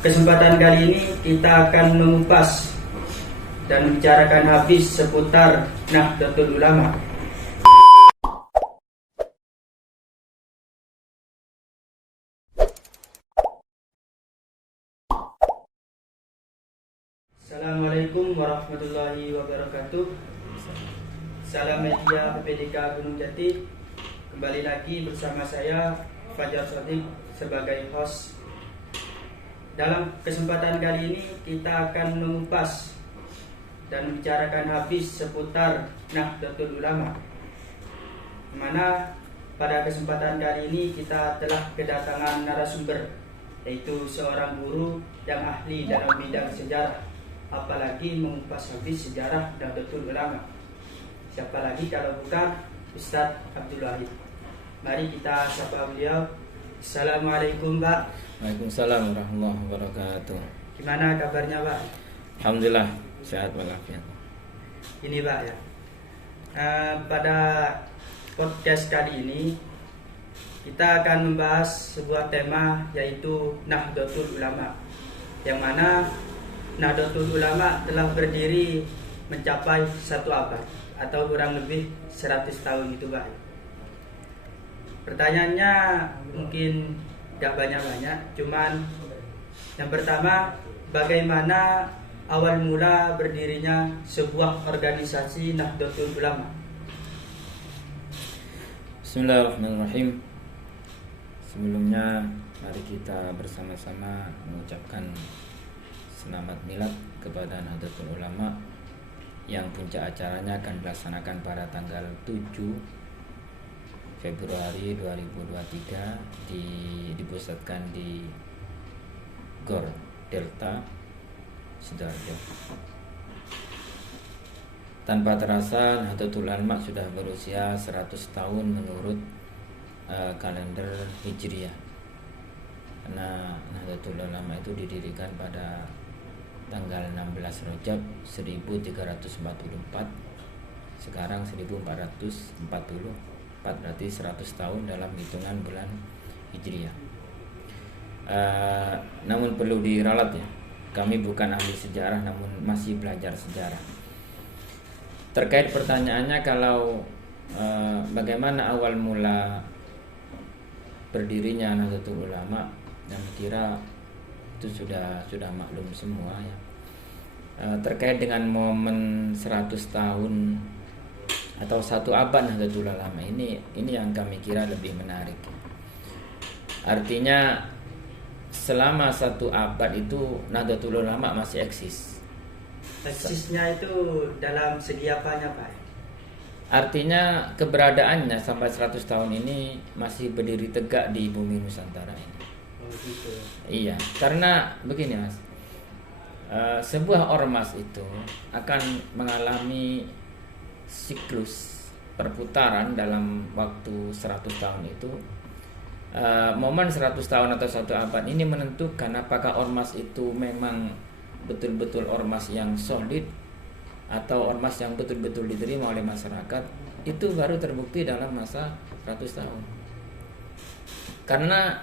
kesempatan kali ini kita akan mengupas dan membicarakan habis seputar Nahdlatul Ulama. Assalamualaikum warahmatullahi wabarakatuh. Salam media PPDK Gunung Jati. Kembali lagi bersama saya Fajar Shadiq sebagai host. Dalam kesempatan kali ini kita akan mengupas dan membicarakan habis seputar Nahdlatul Ulama, mana pada kesempatan kali ini kita telah kedatangan narasumber, yaitu seorang guru yang ahli dalam bidang sejarah, apalagi mengupas habis sejarah Nahdlatul Ulama. Siapa lagi kalau bukan Ustadz Abdul Wahid. Mari kita sapa beliau. Assalamualaikum, Pak. Waalaikumsalam warahmatullahi wabarakatuh. Gimana kabarnya, Pak? Alhamdulillah sehat walafiat. Ini, Pak, ya. Pada podcast kali ini kita akan membahas sebuah tema, yaitu Nahdlatul Ulama, yang mana Nahdlatul Ulama telah berdiri mencapai 1 abad atau kurang lebih 100 tahun itu, Pak. Pertanyaannya mungkin gak banyak-banyak, cuman yang pertama, bagaimana awal mula berdirinya sebuah organisasi Nahdlatul Ulama? Bismillahirrahmanirrahim. Sebelumnya mari kita bersama-sama mengucapkan selamat milad kepada Nahdlatul Ulama yang puncak acaranya akan dilaksanakan pada tanggal 7 Februari 2023 dipusatkan di Gor Delta Sidoarjo. Tanpa terasa Nahdlatul Ulama sudah berusia 100 tahun menurut kalender Hijriah. Karena Nahdlatul Ulama itu didirikan pada tanggal 16 Rajab 1344. Sekarang 1440. Berarti 100 tahun dalam hitungan bulan Hijriah. Namun perlu diralat, ya, kami bukan ahli sejarah namun masih belajar sejarah. Terkait pertanyaannya, kalau bagaimana awal mula berdirinya Nahdlatul Ulama, yang kira itu sudah maklum semua, ya. Terkait dengan momen 100 tahun atau 1 abad Nahdlatul Ulama ini yang kami kira lebih menarik. Artinya selama 1 abad itu Nahdlatul Ulama masih eksis. Eksisnya itu dalam segi apanya, Pak? Artinya keberadaannya sampai 100 tahun ini masih berdiri tegak di bumi Nusantara ini. Oh, gitu. Iya, karena begini, Mas. Sebuah ormas itu akan mengalami siklus perputaran dalam waktu 100 tahun itu. Momen 100 tahun atau 1 abad ini menentukan apakah ormas itu memang betul-betul ormas yang solid atau ormas yang betul-betul diterima oleh masyarakat. Itu baru terbukti dalam masa 100 tahun. Karena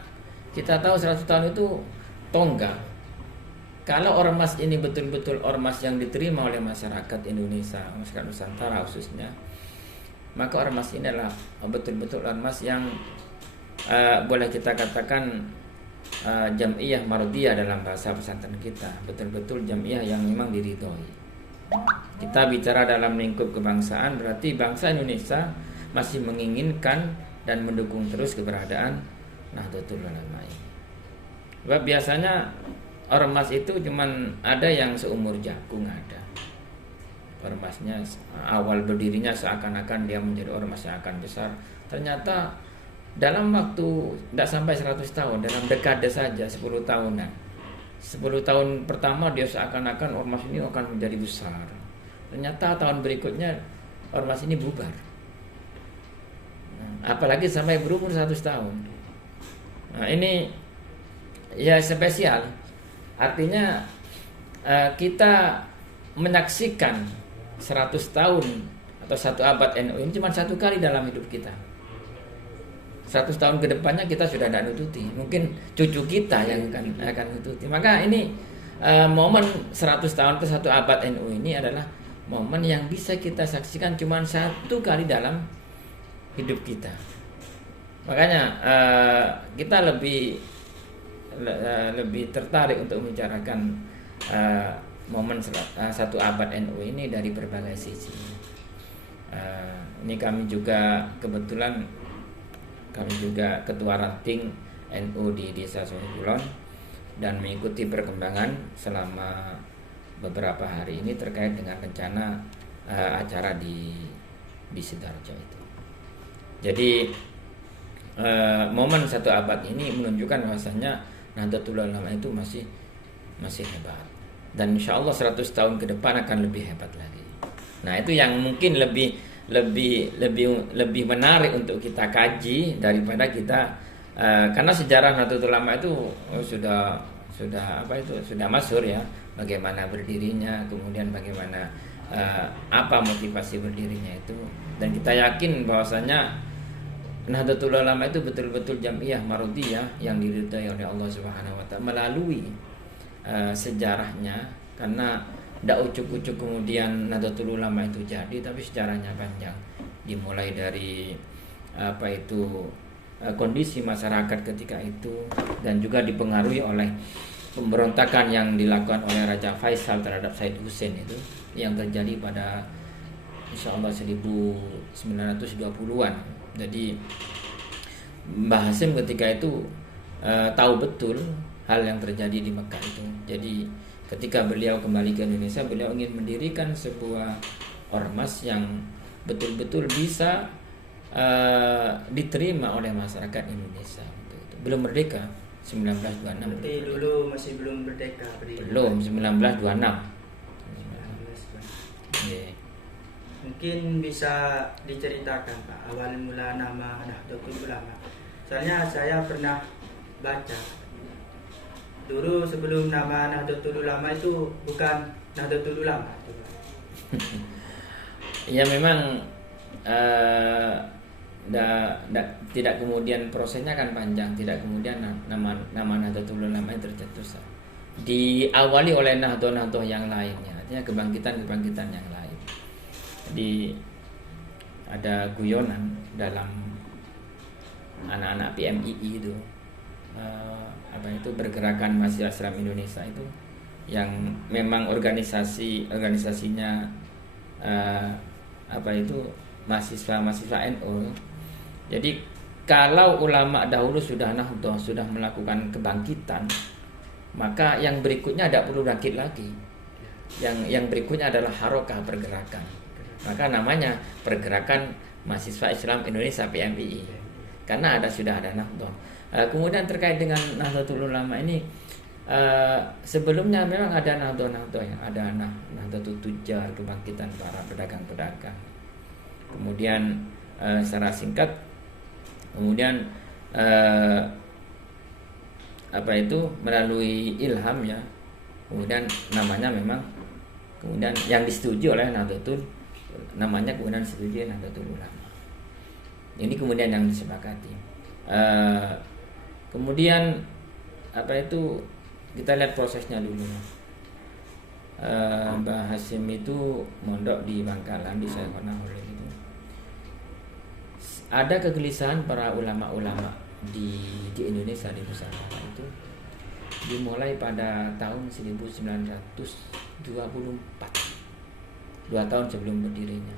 kita tahu 100 tahun itu tonggak. Kalau ormas ini betul-betul ormas yang diterima oleh masyarakat Indonesia, masyarakat Nusantara khususnya, maka ormas ini adalah betul-betul ormas yang boleh kita katakan jam'iyah mardiyah dalam bahasa pesantren kita, betul-betul jam'iyah yang memang diridhoi. Kita bicara dalam lingkup kebangsaan, berarti bangsa Indonesia masih menginginkan dan mendukung terus keberadaan Nahdlatul Ulama ini. Sebab biasanya ormas itu cuman ada yang seumur jagung ada. Ormasnya awal berdirinya seakan-akan dia menjadi ormas yang akan besar. Ternyata dalam waktu tidak sampai 100 tahun, dalam dekade saja 10 tahunan. 10 tahun pertama dia seakan-akan ormas ini akan menjadi besar. Ternyata tahun berikutnya ormas ini bubar. Apalagi sampai berumur 100 tahun. Nah, ini ya spesial. Artinya kita menyaksikan 100 tahun atau 1 abad NU ini cuma 1 kali dalam hidup kita. 100 tahun ke depannya kita sudah tidak nututi, mungkin cucu kita yang akan nututi. Maka ini momen 100 tahun ke 1 abad NU ini adalah momen yang bisa kita saksikan cuma 1 kali dalam hidup kita. Makanya kita lebih tertarik untuk membicarakan momen 1 abad NU ini dari berbagai sisi. Ini kami juga kebetulan ketua ranting NU di Desa Sungai Kulon dan mengikuti perkembangan selama beberapa hari ini terkait dengan rencana acara di Sidoarjo itu. Jadi momen 1 abad ini menunjukkan bahwasanya Nahdlatul Ulama itu masih hebat, dan insya Allah 100 tahun ke depan akan lebih hebat lagi. Nah, itu yang mungkin lebih menarik untuk kita kaji daripada kita karena sejarah Nahdlatul Ulama itu sudah masyhur ya, bagaimana berdirinya, kemudian bagaimana apa motivasi berdirinya itu, dan kita yakin bahwasanya Nahdlatul Ulama itu betul-betul jamiah marudiyah yang diridhai oleh Allah Subhanahu wa taala melalui sejarahnya, karena tidak ucuk-ucuk kemudian Nahdlatul Ulama itu jadi, tapi sejarahnya panjang, dimulai dari kondisi masyarakat ketika itu, dan juga dipengaruhi oleh pemberontakan yang dilakukan oleh Raja Faisal terhadap Said Hussein itu, yang terjadi pada insya Allah 1920-an. Jadi Mbah Hasim ketika itu tahu betul hal yang terjadi di Mekah itu. Jadi ketika beliau kembali ke Indonesia, beliau ingin mendirikan sebuah ormas yang betul-betul bisa diterima oleh masyarakat Indonesia. Belum merdeka 1926. Berarti dulu masih belum merdeka. Belum 1926. Yeah. Mungkin bisa diceritakan Pak awal mula nama Nahdlatul Ulama. Soalnya saya pernah baca dulu sebelum nama Nahdlatul Ulama itu bukan Nahdlatul Ulama. Ya memang tidak kemudian prosesnya kan panjang, tidak kemudian nama Nahdlatul Ulama itu tercetus. Diawali oleh nahdlatul yang lainnya, artinya kebangkitan yang lain. Jadi ada guyonan dalam anak-anak PMII itu pergerakan mahasiswa Islam Indonesia itu, yang memang organisasinya mahasiswa NU. Jadi kalau ulama dahulu sudah nahdlatul, sudah melakukan kebangkitan, maka yang berikutnya tidak perlu bangkit lagi. Yang berikutnya adalah harokah, pergerakan. Maka namanya pergerakan mahasiswa Islam Indonesia PMII, karena sudah ada Nahdlatul. Kemudian terkait dengan Nahdlatul Ulama ini, sebelumnya memang ada Nahdlatul yang ada Nahdlatul Tujar, kebangkitan para pedagang-pedagang. Kemudian secara singkat, kemudian melalui ilham ya, kemudian namanya memang kemudian yang disetujui oleh Nahdlatul, namanya kemudian disetujui Nahdlatul Ulama. Ini kemudian yang disepakati. Kemudian kita lihat prosesnya dulu. Mbah Hasim itu mondok di Bangkalan, di Sayyidina Hurul itu. Ada kegelisahan para ulama-ulama di Indonesia, di Nusantara itu dimulai pada tahun 1924, 2 tahun sebelum berdirinya.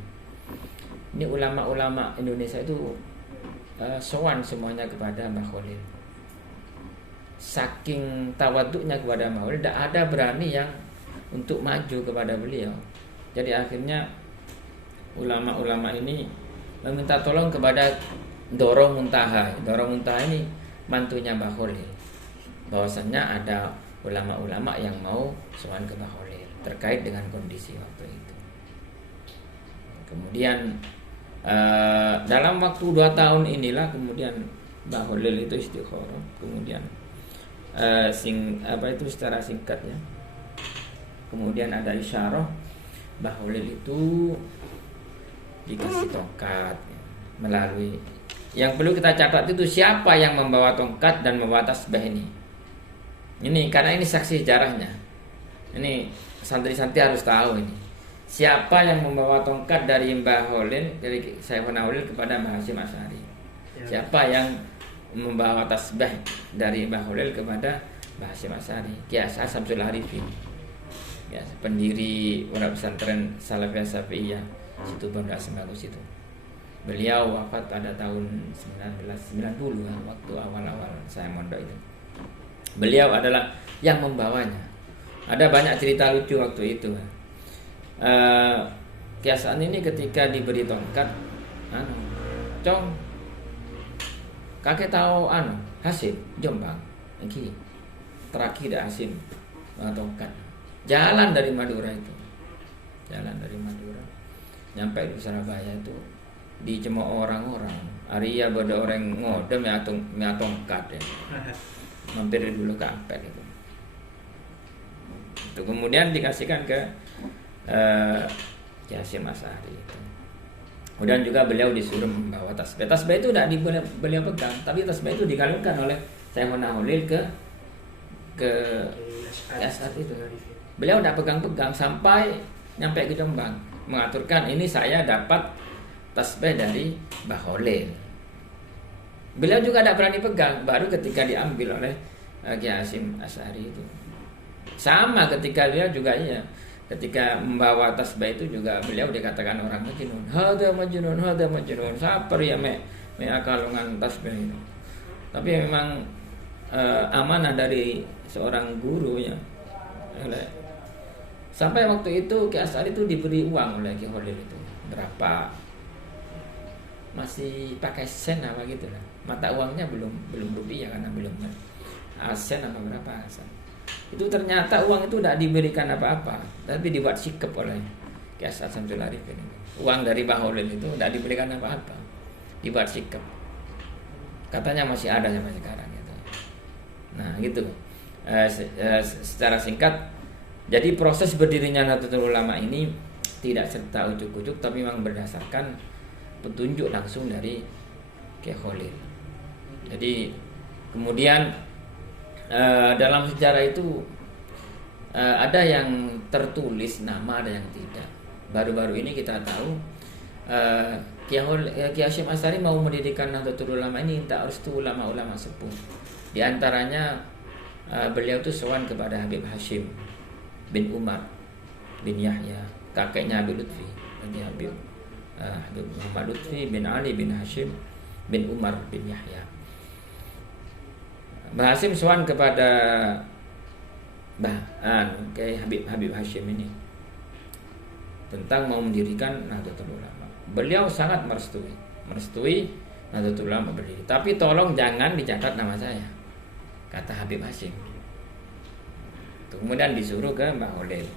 Ini ulama-ulama Indonesia itu sowan semuanya kepada Mbah Khalil. Saking tawaduknya kepada Mbah Khalil, tidak ada berani yang untuk maju kepada beliau. Jadi akhirnya ulama-ulama ini meminta tolong kepada Doro Muntaha. Doro Muntaha ini mantunya Mbah Khalil, bahwasannya ada ulama-ulama yang mau sowan ke Mbah Khalil terkait dengan kondisi waktu itu. Kemudian dalam waktu 2 tahun inilah kemudian Mbah Khalil itu istikharah. Kemudian secara singkat ya, kemudian ada isyarah Mbah Khalil itu dikasih tongkat melalui yang perlu kita catat itu siapa yang membawa tongkat dan membawa tasbih ini. Ini karena ini saksi sejarahnya. Ini santri-santri harus tahu ini. Siapa yang membawa tongkat dari Mbah Holil, dari Syekhuna Holil kepada Mbah Hasyim Asy'ari. Siapa yang membawa tasbih dari Mbah Holil kepada Mbah Hasyim Asy'ari? Ki Hasan Samsul Arifin. Ya, pendiri Pondok Pesantren Salafiyah Syafi'iyah situ Pondok Sebagus itu. Beliau wafat pada tahun 1990 waktu awal-awal saya mondok itu. Beliau adalah yang membawanya. Ada banyak cerita lucu waktu itu. Ki Hasan ini ketika diberi tongkat, Cong, kakek tahu Hasyim Jombang, iki terakhir Hasyim tongkat. Jalan dari Madura itu, nyampe di Surabaya itu dicemooh orang-orang. Arya pada orang ngodem ya tongkat ya. Mampir dulu ke Ampel itu. Itu kemudian dikasihkan ke Hasyim Asy'ari itu. Kemudian juga beliau disuruh membawa tasbih. Tasbih itu tidak beliau pegang, tapi tasbih itu dikalungkan oleh Syekhuna Holil ke Asy'ari itu. Beliau tidak pegang-pegang sampai nyampe ke Jombang, mengaturkan ini saya dapat tasbih dari Mbah Holil. Beliau juga tidak berani pegang, baru ketika diambil oleh Ki Hasyim Asy'ari itu. Sama ketika beliau juga ketika membawa tasbih itu juga beliau dikatakan orang majnun. Hada majnun, saper ya me akalungan tasbih itu. Tapi memang amanah dari seorang guru ya. Sampai waktu itu Ki Asy'ari itu diberi uang oleh Ki Holil itu. Berapa? Masih pakai sen apa gitu lah. Mata uangnya belum rupiah karena belum sen apa berapa sen. Itu ternyata uang itu tidak diberikan apa-apa, tapi dibuat sikap oleh Ki Hasan Samsul Arifin. Uang dari Mbah Holil itu tidak diberikan apa-apa, dibuat sikap. Katanya masih ada sampai sekarang gitu. Nah gitu. Secara singkat, jadi proses berdirinya Nahdlatul Ulama ini tidak serta ujuk-ujuk, tapi memang berdasarkan petunjuk langsung dari Ki Holil. Jadi kemudian dalam sejarah itu ada yang tertulis nama, ada yang tidak. Baru-baru ini kita tahu Ki Hasyim Asy'ari mau mendirikan Nahdlatul Ulama ini minta restu ulama-ulama sepuh. Di antaranya beliau itu sowan kepada Habib Hasyim bin Umar bin Yahya, kakeknya Habib Lutfi. Jadi Habib Muhammad Lutfi bin Ali bin Hasyim bin Umar bin Yahya. Mbah Hasyim sowan kepada Habib Hasyim ini tentang mau mendirikan Nahdlatul Ulama. Beliau sangat merestui Nahdlatul Ulama berdiri. Tapi tolong jangan dicatat nama saya, kata Habib Hasyim. Kemudian disuruh ke Mbah Holil.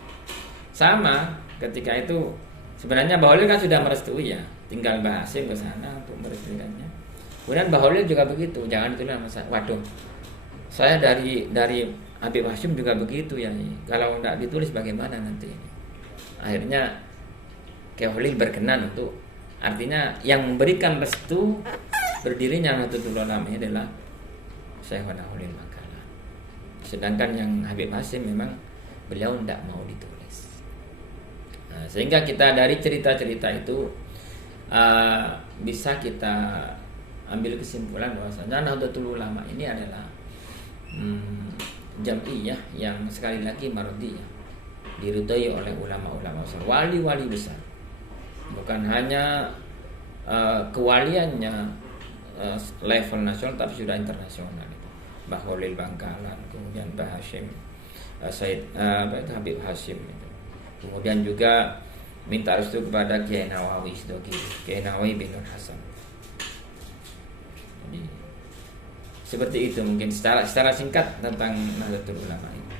Sama ketika itu sebenarnya Mbah Holil kan sudah merestui ya, tinggal Mbah Hasyim ke sana untuk merestuikannya. Kemudian Mbah Holil juga begitu, jangan ditulis nama saya. Waduh, saya dari Habib Hasyim juga begitu ya. Kalau tidak ditulis bagaimana nanti? Akhirnya Ki Holil berkenan untuk, artinya yang memberikan restu berdirinya Nahdlatul Ulama adalah Syekhuna Holil Mangkala. Sedangkan yang Habib Hasyim memang beliau tidak mau ditulis. Nah, sehingga kita dari cerita-cerita itu bisa kita ambil kesimpulan bahwasanya Nahdlatul Ulama ini adalah jam'iyah yang sekali lagi mardiyah, diridhoi oleh ulama-ulama besar, wali-wali besar. Bukan hanya kewaliannya level nasional, tapi sudah internasional. Mbah Holil Bangkalan, kemudian Mbah Hasyim Habib Hasyim itu. Kemudian juga minta restu kepada Kiai Nawawi Sidoki, Kiai Nawawi bin Nur Hasan. Jadi seperti itu mungkin secara singkat tentang Nahdlatul Ulama ini.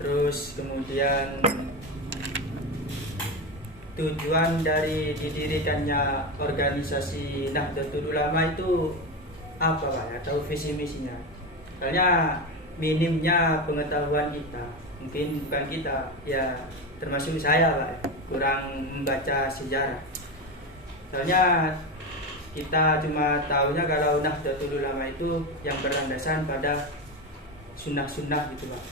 Terus kemudian tujuan dari didirikannya organisasi Nahdlatul Ulama itu apa Pak? Atau visi misinya? Soalnya minimnya pengetahuan kita, mungkin bukan kita, ya termasuk saya Pak, kurang membaca sejarah. Soalnya kita cuma tahunya kalau Nahdlatul Ulama itu yang berlandasan pada sunnah-sunnah gitu Pak.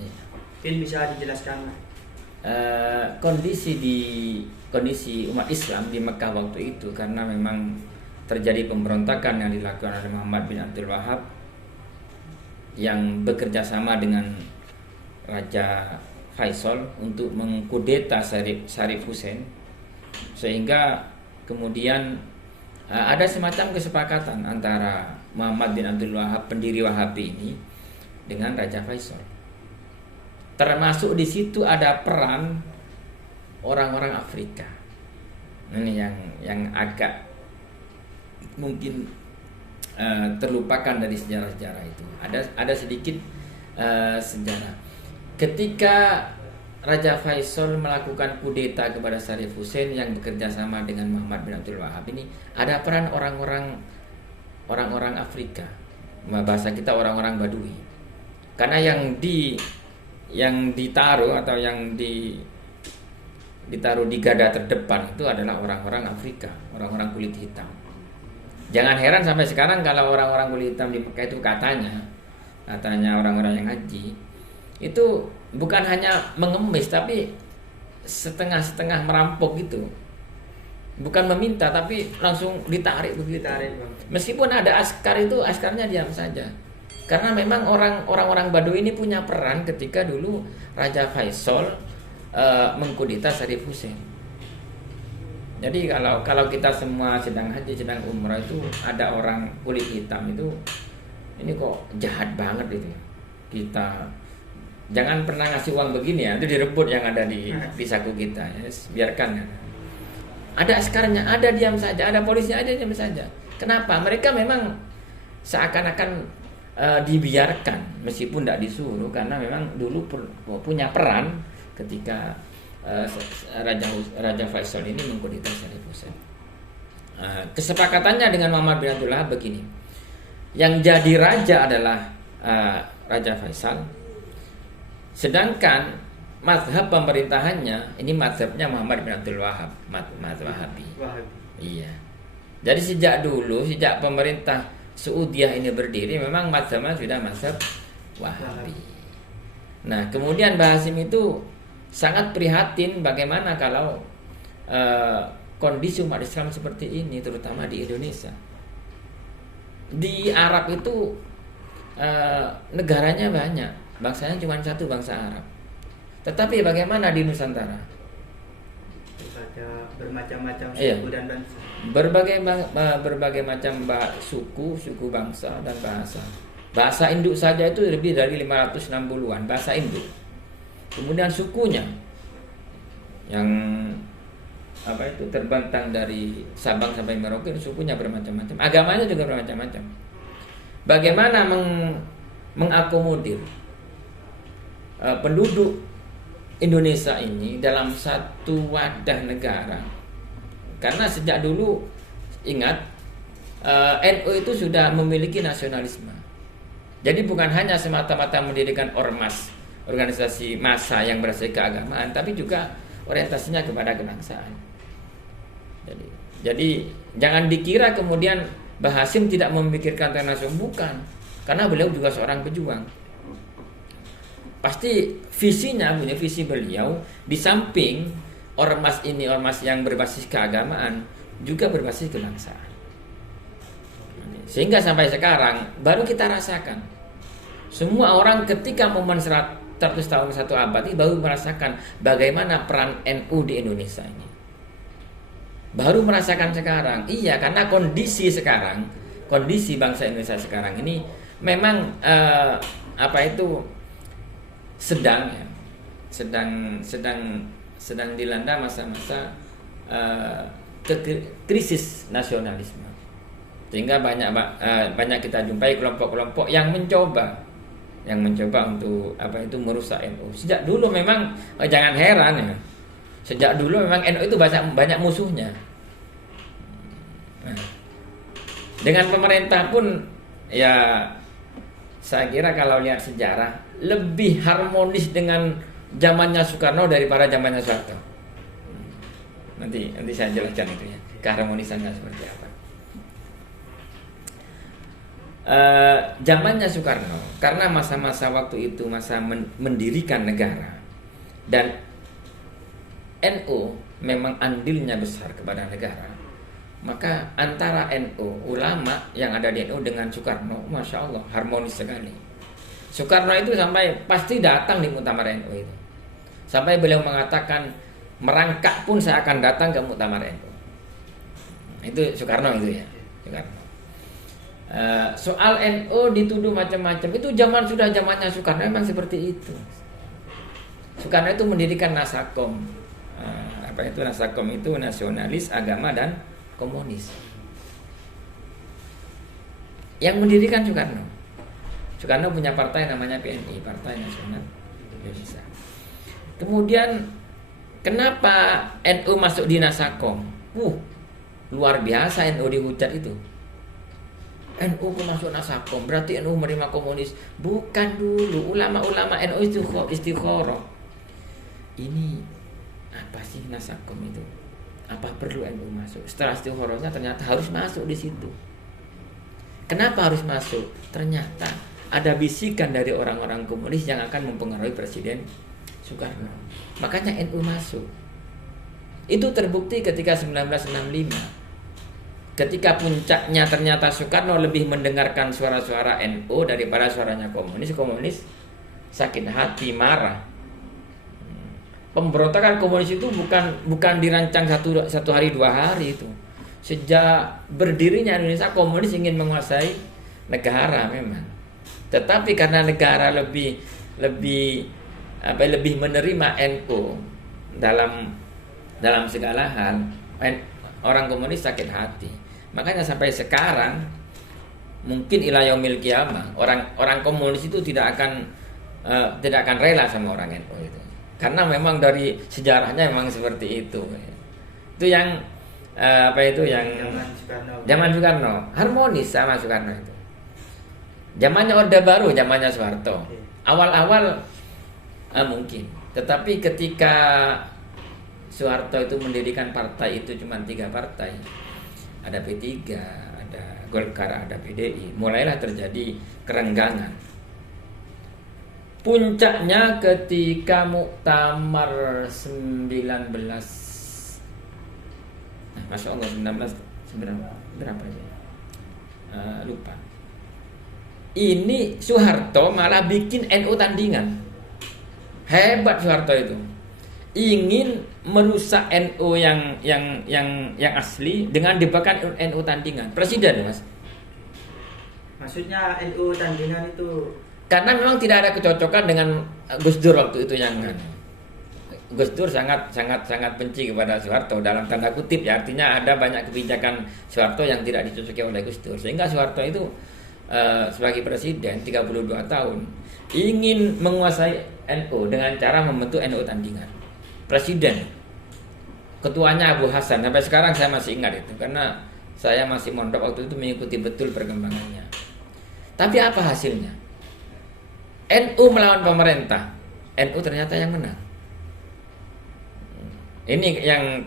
Iya. Mungkin bisa dijelaskan Pak. Kondisi umat Islam di Mekah waktu itu, karena memang terjadi pemberontakan yang dilakukan oleh Muhammad bin Abdul Wahab yang bekerja sama dengan Raja Faisal untuk mengkudeta Syarif Hussein, sehingga kemudian ada semacam kesepakatan antara Muhammad bin Abdul Wahab, pendiri Wahabi ini, dengan Raja Faisal. Termasuk di situ ada peran orang-orang Afrika. Ini yang agak mungkin terlupakan dari sejarah-sejarah itu. Ada sedikit sejarah. Ketika Raja Faisal melakukan kudeta kepada Syarif Hussein yang bekerja sama dengan Muhammad bin Abdul Wahab ini, ada peran orang-orang Afrika. Bahasa kita orang-orang Badui. Karena yang ditaruh atau yang ditaruh di garda terdepan itu adalah orang-orang Afrika, orang-orang kulit hitam. Jangan heran sampai sekarang kalau orang-orang kulit hitam di Mekah itu katanya orang-orang yang haji itu bukan hanya mengemis, tapi setengah-setengah merampok gitu. Bukan meminta, tapi langsung ditarik begitu. Meskipun ada askar, itu askarnya diam saja. Karena memang orang-orang Baduy ini punya peran ketika dulu Raja Faisal mengkudeta Syarif Hussein. Jadi kalau kita semua sedang haji, sedang umrah itu ada orang kulit hitam itu, ini kok jahat banget itu. Kita jangan pernah ngasih uang begini ya, itu direbut yang ada di saku kita ya, biarkan ya. Ada askarnya, ada diam saja, ada polisinya, ada diam saja. Kenapa? Mereka memang seakan-akan dibiarkan meskipun tidak disuruh, karena memang dulu punya peran ketika Raja Faisal ini mengkudeta Syarif Hussein. Kesepakatannya dengan Muhammad bin Abdul Wahab begini. Yang jadi raja adalah Raja Faisal, sedangkan mazhab pemerintahannya ini mazhabnya Muhammad bin Abdul Wahab, mazhab Wahabi. Iya. Jadi sejak pemerintah Saudiyah ini berdiri, memang mazhabnya sudah mazhab Wahabi. Nah, kemudian Mbah Hasyim itu sangat prihatin bagaimana kalau kondisi umat Islam seperti ini, terutama di Indonesia. Di Arab itu negaranya banyak, bangsanya cuma satu, bangsa Arab. Tetapi bagaimana di Nusantara? Bermacam-macam Iya. suku dan bangsa. Berbagai macam suku bangsa dan bahasa. Bahasa induk saja itu lebih dari 560-an bahasa induk. Kemudian sukunya yang terbentang dari Sabang sampai Merauke, sukunya bermacam-macam. Agamanya juga bermacam-macam. Bagaimana mengakomodir penduduk Indonesia ini dalam satu wadah negara? Karena sejak dulu ingat NU itu sudah memiliki nasionalisme. Jadi bukan hanya semata-mata mendirikan ormas, organisasi massa yang berasal keagamaan, tapi juga orientasinya kepada kebangsaan. Jadi jangan dikira kemudian Mbah Hasyim tidak memikirkan tentang nasional, bukan. Karena beliau juga seorang pejuang. Pasti punya visi beliau, di samping ormas yang berbasis keagamaan juga berbasis kebangsaan. Sehingga sampai sekarang baru kita rasakan, semua orang ketika momen 100 tahun 1 abad ini baru merasakan bagaimana peran NU di Indonesia ini. Baru merasakan sekarang. Iya, karena kondisi bangsa Indonesia sekarang ini memang sedang dilanda masa-masa krisis nasionalisme, sehingga banyak kita jumpai kelompok-kelompok yang mencoba untuk merusak NU. Sejak dulu memang jangan heran ya, sejak dulu memang NU itu banyak musuhnya. Nah, dengan pemerintah pun ya, saya kira kalau lihat sejarah lebih harmonis dengan zamannya Soekarno daripada zamannya Soeharto. Nanti saya jelaskan itu ya, keharmonisannya seperti apa. zamannya Soekarno, karena masa-masa waktu itu masa mendirikan negara, dan NU memang andilnya besar kepada negara, maka antara NU, ulama yang ada di NU dengan Soekarno, Masya Allah, harmonis sekali. Soekarno itu sampai pasti datang di muktamar NU itu, sampai beliau mengatakan, merangkak pun saya akan datang ke muktamar NU. Itu Soekarno itu ya, Soekarno. Soal NU dituduh macam-macam, itu sudah zamannya Soekarno memang seperti itu. Soekarno itu mendirikan Nasakom. Apa itu Nasakom? Itu nasionalis, agama, dan komunis. Yang mendirikan Soekarno. Soekarno punya partai namanya PNI, Partai Nasional Indonesia. Kemudian kenapa NU masuk di Nasakom? Luar biasa NU dihujat itu. NU masuk Nasakom, berarti NU menerima komunis. Bukan dulu, ulama-ulama NU itu istikharah. Ini apa sih Nasakom itu? Apa perlu NU masuk? Setelah istikharahnya ternyata harus masuk di situ. Kenapa harus masuk? Ternyata ada bisikan dari orang-orang komunis yang akan mempengaruhi Presiden Soekarno. Makanya NU masuk. Itu terbukti ketika 1965. Ketika puncaknya ternyata Soekarno lebih mendengarkan suara-suara NU daripada suaranya komunis. Komunis sakit hati, marah. Pemberontakan komunis itu bukan dirancang satu hari 2 hari itu. Sejak berdirinya Indonesia, komunis ingin menguasai negara memang. Tetapi karena negara lebih menerima NU dalam segala hal, orang komunis sakit hati. Makanya sampai sekarang mungkin ila yaumil qiyamah orang komunis itu tidak akan rela sama orang NU itu. Karena memang dari sejarahnya memang seperti itu. Itu yang zaman Soekarno harmonis sama Soekarno itu. Zamannya Orde Baru, zamannya Soeharto. Awal-awal mungkin, tetapi ketika Soeharto itu mendirikan partai itu cuma 3 partai. Ada P3, ada Golkar, ada PDI. Mulailah terjadi kerenggangan. Puncaknya ketika Muktamar 19, Masya Allah 19 berapa ya? Lupa. Ini Soeharto malah bikin NU tandingan. Hebat Soeharto itu. Ingin merusak NU yang asli dengan dibakan NU tandingan. Presiden, Mas. Maksudnya NU tandingan itu karena memang tidak ada kecocokan dengan Gus Dur waktu itu yang Gus Dur sangat benci kepada Soeharto dalam tanda kutip ya, artinya ada banyak kebijakan Soeharto yang tidak dicocoki oleh Gus Dur, sehingga Soeharto itu sebagai presiden 32 tahun ingin menguasai NU dengan cara membentuk NU tandingan. Presiden ketuanya Abu Hasan, sampai sekarang saya masih ingat itu karena saya masih mondok waktu itu mengikuti betul perkembangannya. Tapi apa hasilnya? NU melawan pemerintah, NU ternyata yang menang. Ini yang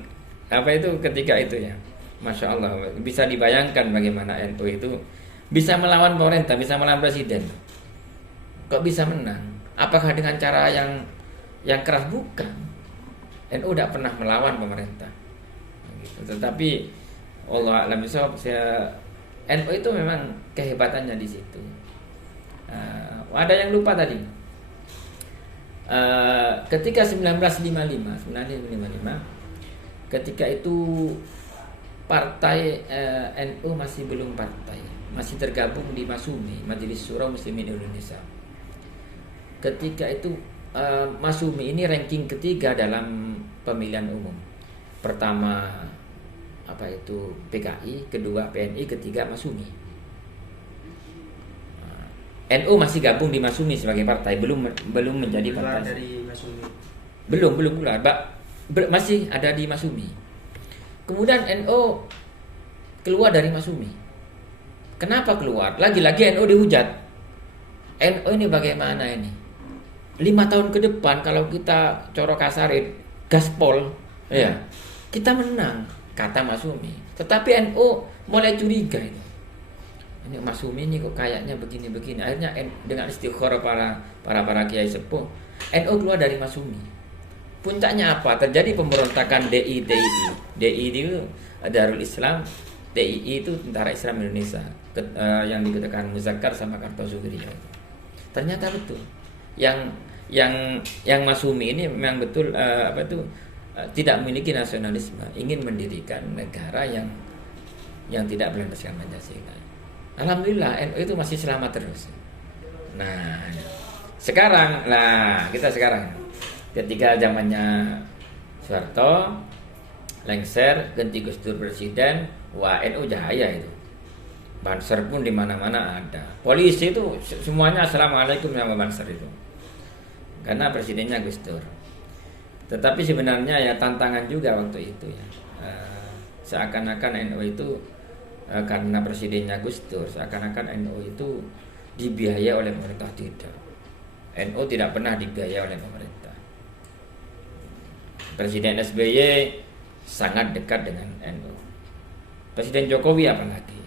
ketika itu ya, Masya Allah, bisa dibayangkan bagaimana NU itu bisa melawan pemerintah, bisa melawan presiden. Kok bisa menang? Apakah dengan cara yang keras? Bukan. NU tidak pernah melawan pemerintah. Tetapi Allah alam bisawab, NU itu memang kehebatannya di situ. Ada yang lupa tadi. Ketika 1955, ketika itu partai NU masih belum partai, masih tergabung di Masumi, Majelis Syura Muslimin Indonesia. Ketika itu Masumi ini ranking ketiga dalam pemilihan umum. Pertama PKI, kedua PNI, ketiga Masumi. NU masih gabung di Masumi sebagai partai, belum menjadi partai. Dari Masumi. Belum keluar, masih ada di Masumi. Kemudian NU keluar dari Masumi. Kenapa keluar? Lagi-lagi NU dihujat. NU ini bagaimana ini? 5 tahun ke depan kalau kita corok kasarin gaspol, ya kita menang, kata Masumi. Tetapi NU mulai curiga ini. ini Masyumi ini kok kayaknya begini-begini. Akhirnya dengan istikharah para kiai sepuh, NU keluar dari Masyumi. Puncaknya apa? Terjadi pemberontakan DI. DI itu Darul Islam, DII itu Tentara Islam Indonesia, yang diketuakan Muzakkar sama Kartosuwiryo. Ternyata betul. Yang Masyumi ini memang betul tidak memiliki nasionalisme, ingin mendirikan negara yang tidak berlandaskan Pancasila. Alhamdulillah NU itu masih selamat terus. Nah, kita sekarang ketika zamannya Soeharto lengser, ganti Gus Dur presiden, wah NU jaya itu. Banser pun di mana-mana ada. Polisi itu semuanya assalamualaikum sama Banser itu. Karena presidennya Gus Dur. Tetapi sebenarnya ya tantangan juga waktu itu ya. Seakan-akan NU itu karena presidennya Gus Dur, seakan-akan NU itu dibiayai oleh pemerintah. Tidak. NU tidak pernah dibiayai oleh pemerintah. Presiden SBY sangat dekat dengan NU. Presiden Jokowi apalagi.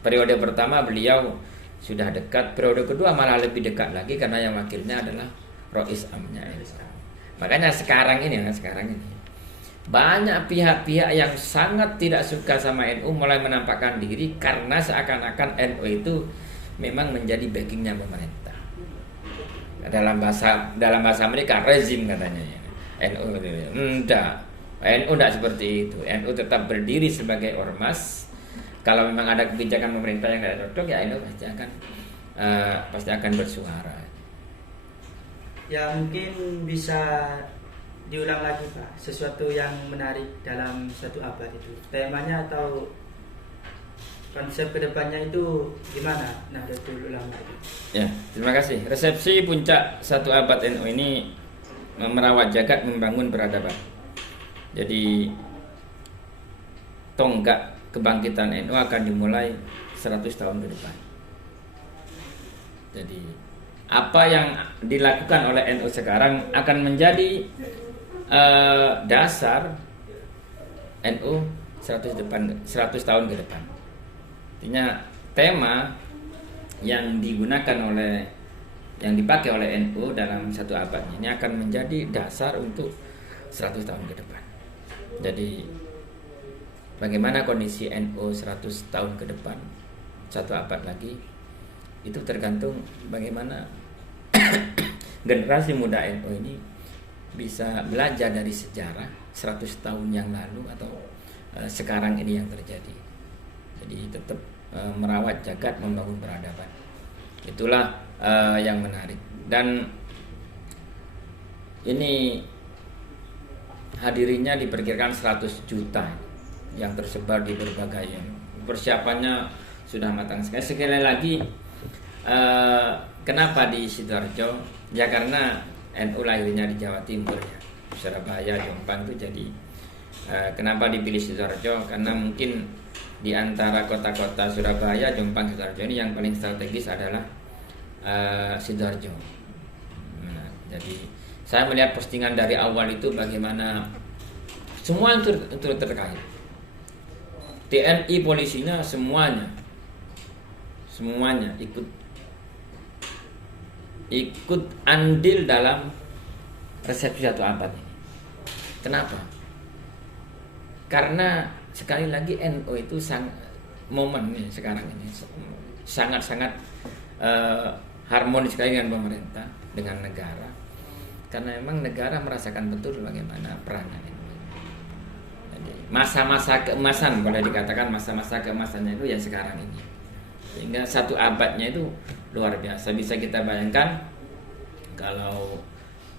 Periode pertama beliau sudah dekat, periode kedua malah lebih dekat lagi karena yang wakilnya adalah Rois Amnya. Makanya sekarang ini banyak pihak-pihak yang sangat tidak suka sama NU mulai menampakkan diri karena seakan-akan NU itu memang menjadi backingnya pemerintah. Dalam bahasa mereka rezim katanya ya. NU tidak seperti itu. NU tetap berdiri sebagai ormas. Kalau memang ada kebijakan pemerintah yang tidak cocok ya NU pasti akan bersuara. Ya mungkin bisa diulang lagi Pak, sesuatu yang menarik dalam satu abad itu, temanya atau konsep kedepannya itu gimana? Nahdlatul Ulama itu. Ya, terima kasih. Resepsi puncak satu abad NU ini merawat jagat, membangun peradaban. Jadi tonggak kebangkitan NU akan dimulai 100 tahun ke depan. Jadi apa yang dilakukan oleh NU sekarang akan menjadi dasar NU 100 tahun ke depan. Artinya tema yang dipakai oleh NU dalam satu abad ini akan menjadi dasar untuk 100 tahun ke depan. Jadi bagaimana kondisi NU 100 tahun ke depan, satu abad lagi, itu tergantung bagaimana generasi muda NU ini bisa belajar dari sejarah 100 tahun yang lalu atau sekarang ini yang terjadi. Jadi tetap merawat jagat, membangun peradaban. Itulah yang menarik. Dan ini hadirinya diperkirakan 100 juta yang tersebar di berbagai persiapannya sudah matang sekali. Sekali lagi kenapa di Sidoarjo? Ya karena NU lahirnya di Jawa Timur ya, Surabaya, Jombang itu jadi kenapa dipilih Sidoarjo? Karena mungkin di antara kota-kota Surabaya, Jombang, Sidoarjo ini yang paling strategis adalah Sidoarjo. Nah, jadi saya melihat postingan dari awal itu bagaimana semua itu terkait. TNI, polisinya semuanya ikut andil dalam resepsi satu abad ini. Kenapa? Karena sekali lagi NU itu momen nih sekarang ini sangat-sangat harmonis sekali dengan pemerintah, dengan negara. Karena memang negara merasakan betul bagaimana perannya NU. Jadi masa-masa keemasan, boleh dikatakan masa-masa keemasannya itu ya sekarang ini. Sehingga satu abadnya itu luar biasa. Bisa kita bayangkan kalau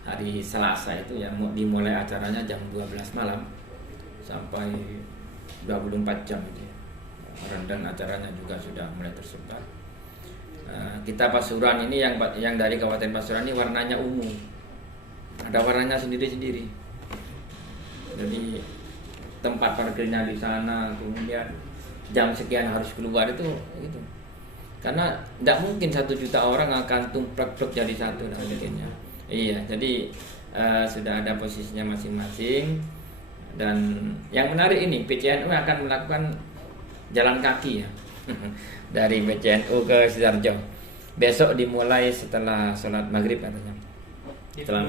hari Selasa itu ya dimulai acaranya jam 12 malam sampai 24 jam gitu ya. Dan acaranya juga sudah mulai tersebar. Kita Pasuruan ini yang dari Kabupaten Pasuruan ini warnanya ungu. Ada warnanya sendiri-sendiri. Jadi tempat parkirnya di sana, kemudian jam sekian harus keluar itu gitu. Karena tidak mungkin 1 juta orang akan tumplek-plek jadi satu dan sebagainya. Iya, jadi sudah ada posisinya masing-masing. Dan yang menarik ini PCNU akan melakukan jalan kaki ya. dari PCNU ke Sidoarjo. Besok dimulai setelah sholat maghrib katanya.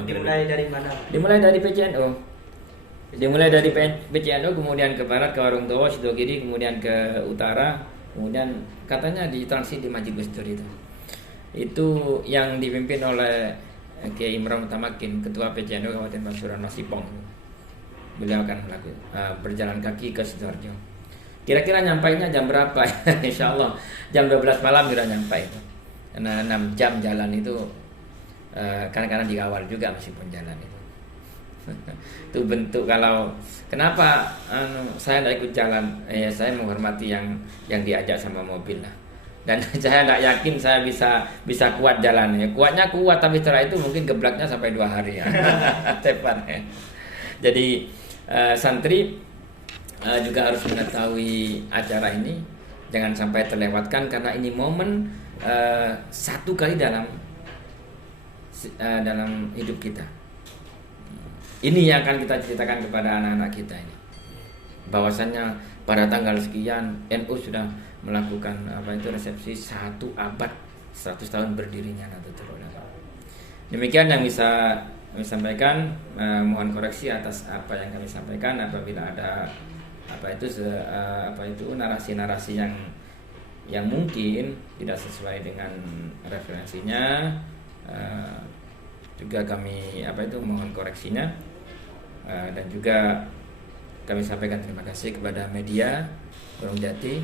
Dimulai dari mana? Dimulai dari PCNU. Dimulai dari PCNU, kemudian ke barat ke Warung Towo, Sidogiri, kemudian ke utara, kemudian katanya di transit di Masjid Gus Dur itu. Itu yang dipimpin oleh Kiai Imran Mutamakin, Ketua PCNU Kabupaten Pasuruan Masipong. Beliau akan berjalan kaki ke Sidoarjo. Kira-kira nyampainya jam berapa? Insya Allah jam 12 malam sudah nyampai itu. Karena 6 jam jalan itu kadang-kadang dikawal juga meskipun jalan itu. Itu bentuk kalau kenapa saya tidak ikut jalan, saya menghormati yang diajak sama mobil lah. Dan saya tidak yakin saya bisa kuat jalannya. Kuatnya kuat, tapi setelah itu mungkin geblaknya sampai 2 hari ya. Tepat ya. Jadi santri juga harus mengetahui acara ini, jangan sampai terlewatkan karena ini momen satu kali dalam hidup kita. Ini yang akan kita ceritakan kepada anak-anak kita ini, bahwasannya pada tanggal sekian NU sudah melakukan resepsi 1 abad 100 tahun berdirinya Nahdlatul Ulama. Demikian yang bisa kami sampaikan. Mohon koreksi atas apa yang kami sampaikan apabila ada narasi-narasi yang mungkin tidak sesuai dengan referensinya. Juga kami mohon koreksinya, dan juga kami sampaikan terima kasih kepada media Burung Jati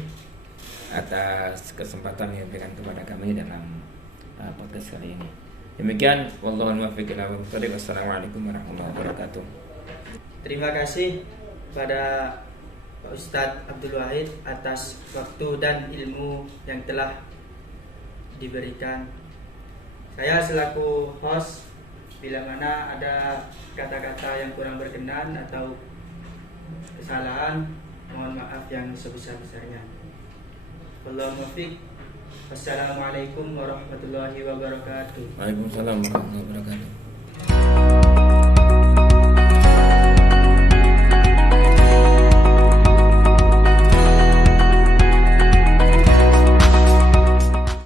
atas kesempatan yang diberikan kepada kami dalam podcast kali ini. Demikian, wallahul muwaffiq ila aqwamit thoriq. Wassalamualaikum warahmatullahi wabarakatuh. Terima kasih pada Pak Ustadz Abdul Wahid atas waktu dan ilmu yang telah diberikan. Saya selaku host, bila mana ada kata-kata yang kurang berkenan atau kesalahan, mohon maaf yang sebesar-besarnya. Wallahul muwaffiq. Wassalamualaikum warahmatullahi wabarakatuh. Waalaikumsalam warahmatullahi wabarakatuh.